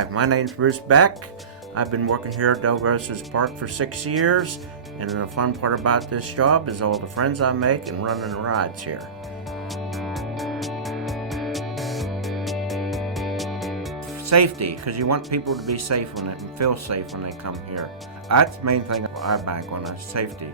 Hi, my name's Bruce Beck. I've been working here at Del Grosses Park for 6 years, and the fun part about this job is all the friends I make and running the rides here. Safety, because you want people to be safe when and feel safe when they come here. That's the main thing I bank on, is safety.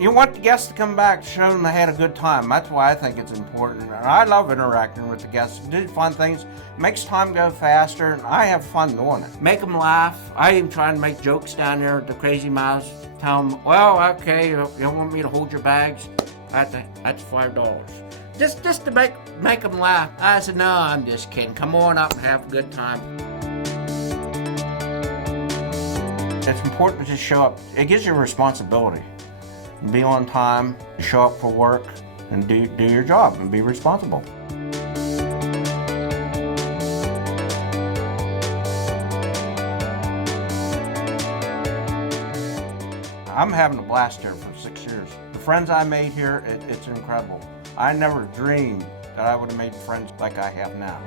You want the guests to come back, show them they had a good time. That's why I think it's important. And I love interacting with the guests. Do fun things, makes time go faster, and I have fun doing it. Make them laugh. I even try and make jokes down there at the Crazy Mouse. Tell them, well, okay, you don't want me to hold your bags? That's $5. Just to make them laugh. I said, no, I'm just kidding. Come on up and have a good time. It's important to show up. It gives you a responsibility. Be on time, show up for work, and do your job and be responsible. I'm having a blast here for 6 years. The friends I made here, it's incredible. I never dreamed that I would have made friends like I have now.